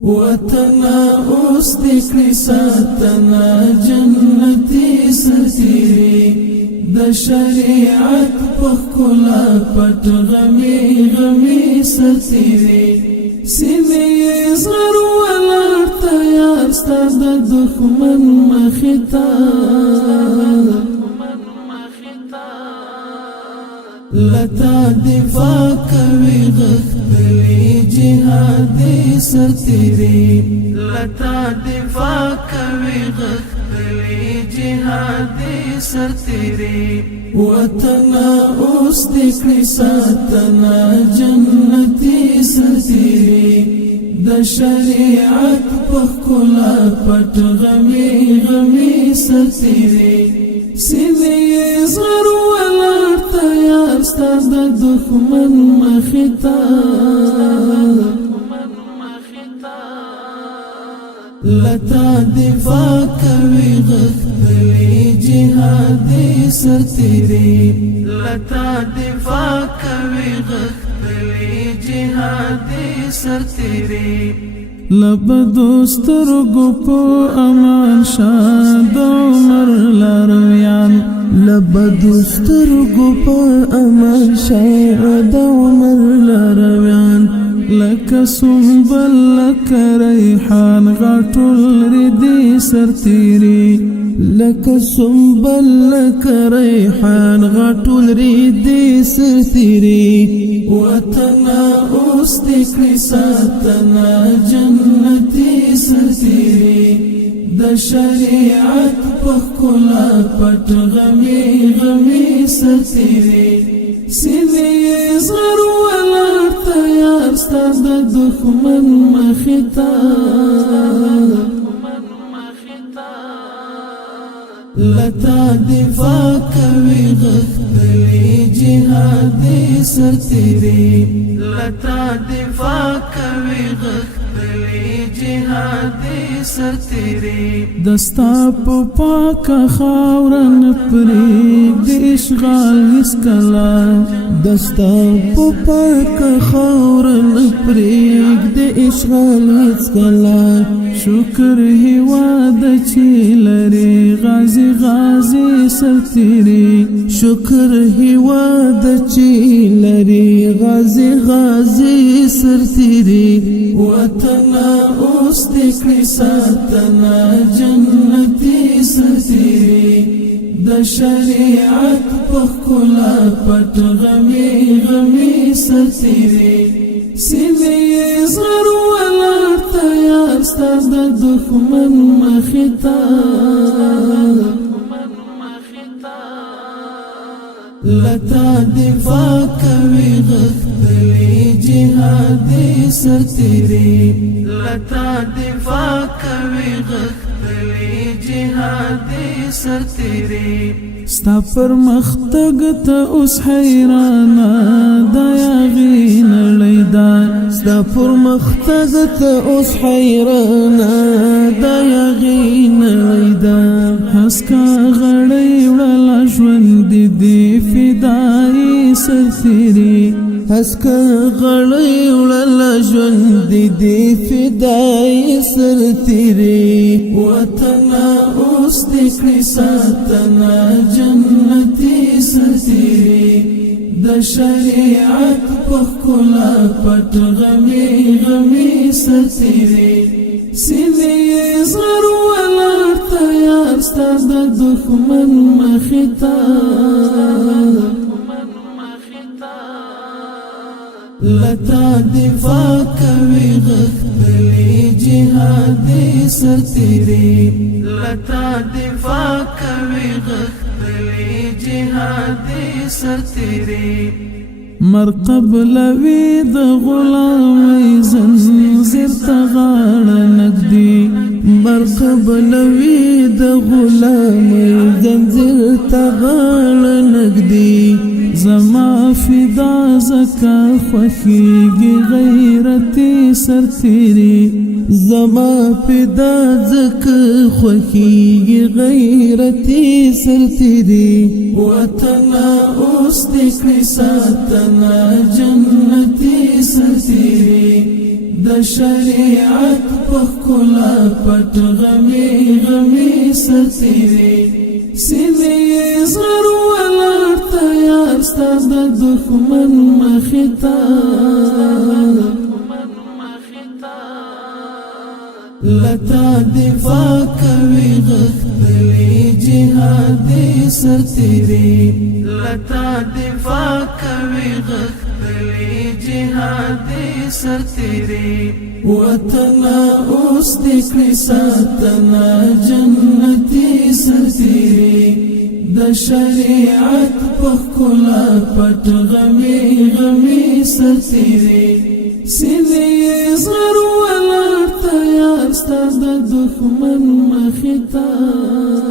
وطنا اوس دکړي ساتنا جنتي سرتيري د شریعت په کلا پټ غمي غمي سرتيري سیمې زغر ولر تیار ستاد دښمن مختا لتا دفاع کوي غختلی جهادي سرتيري لتا دفاع کوي غختلی جهادي سرتيري وطنا اوس دکړي ساتنا جنتي سرتيري د شریعت په کلا پټ غمي غمي سرتيري سیمې زغر ولر تیار ستاد دښمن مختا لتا دفاع کوي غختلی جهادي سرتيري لتا دفاع کوي غختلی جهادي سرتيري لب دوسترګو په امان شاد عمر لارویان لب دوسترګو په امان شاد عمر لارویان لکه سنبل لکه ریحان غټول ردی سرتيري لکه سنبل لکه ریحان غټول ردی سرتيري وطنا اوس دکړي ساتنا جنتي سرتيري د شریعت په کلا پټ غمي غمي سرتيري سیمې زغر ولر تیار ستاد دښمن مختا لتا دفاع کوي غختلی جهادي سرتيري لتا دفاع کوي غختلی جهادي سرتيري دستا په پاک خاورن پرېږ د اشغال هیڅکله دستا په پاک خاورن پرېږ د اشغال هیڅکله شکر هیواد چې لري غازي غازي سرتيري شکر هیواد چې لري غازي غازي سرتيري وطنا اوس دکړي ساتنا جنتي سرتيري د شریعت په کلا پټ غمي غمي سرتيري سیمې زغر ولر تیار ستاد دښمن مختا لتا دفاع کوي غختلی جهادي سرتيري لتا دفاع کوي غختلی جهادي سرتيري ستا پر مختګ ته اوس حیرانا دا یاغي نړۍ دا ستا پر مختګ ته اوس حیرانا دا یاغي نړۍ دا هسکا غړۍ وړله ژوند دي فدایي سرتيري هسکا غړۍ وړله ژوند دي فدایي سرتيري وطنا اوس دکړي ساتنا جنتي سرتيري د شریعت په کلا پټ غمي غمي سرتيري سیمې زغر ولر تیار ستاد دښمن مختا لتا دفاع کوي غختلی جهادي سرتيري لتا دفاع کوي غختلی جهادي سرتيري مرقب لوي د غلامي زنځیر ته غاړه نږدي مرقب لوي د غلامي زنځیر ته غاړه نږدي زما فدا زکا خوخیږي غیرتي سرتيري زما فدا زکا خوخیږي غیرتي سرتيري وطنا اوس دکړي ساتنا جنتي سرتيري د شریعت په ښکلا پټ غمي غمي سرتیري سینې زغر ولاړ تیار ستا د دښمن مخې ته لتا دفاع کوي غښتلي جهادي سرتیري لتا دفاع کوي غښتلي جهادي سرتیري وطنا اوس دې کړې ساتنه جنتي سرتیري د شریعت په ښکلا پټ غمي غمي سرتیري سینې زغر ولاړ تیار ستا د دښمن مخې ته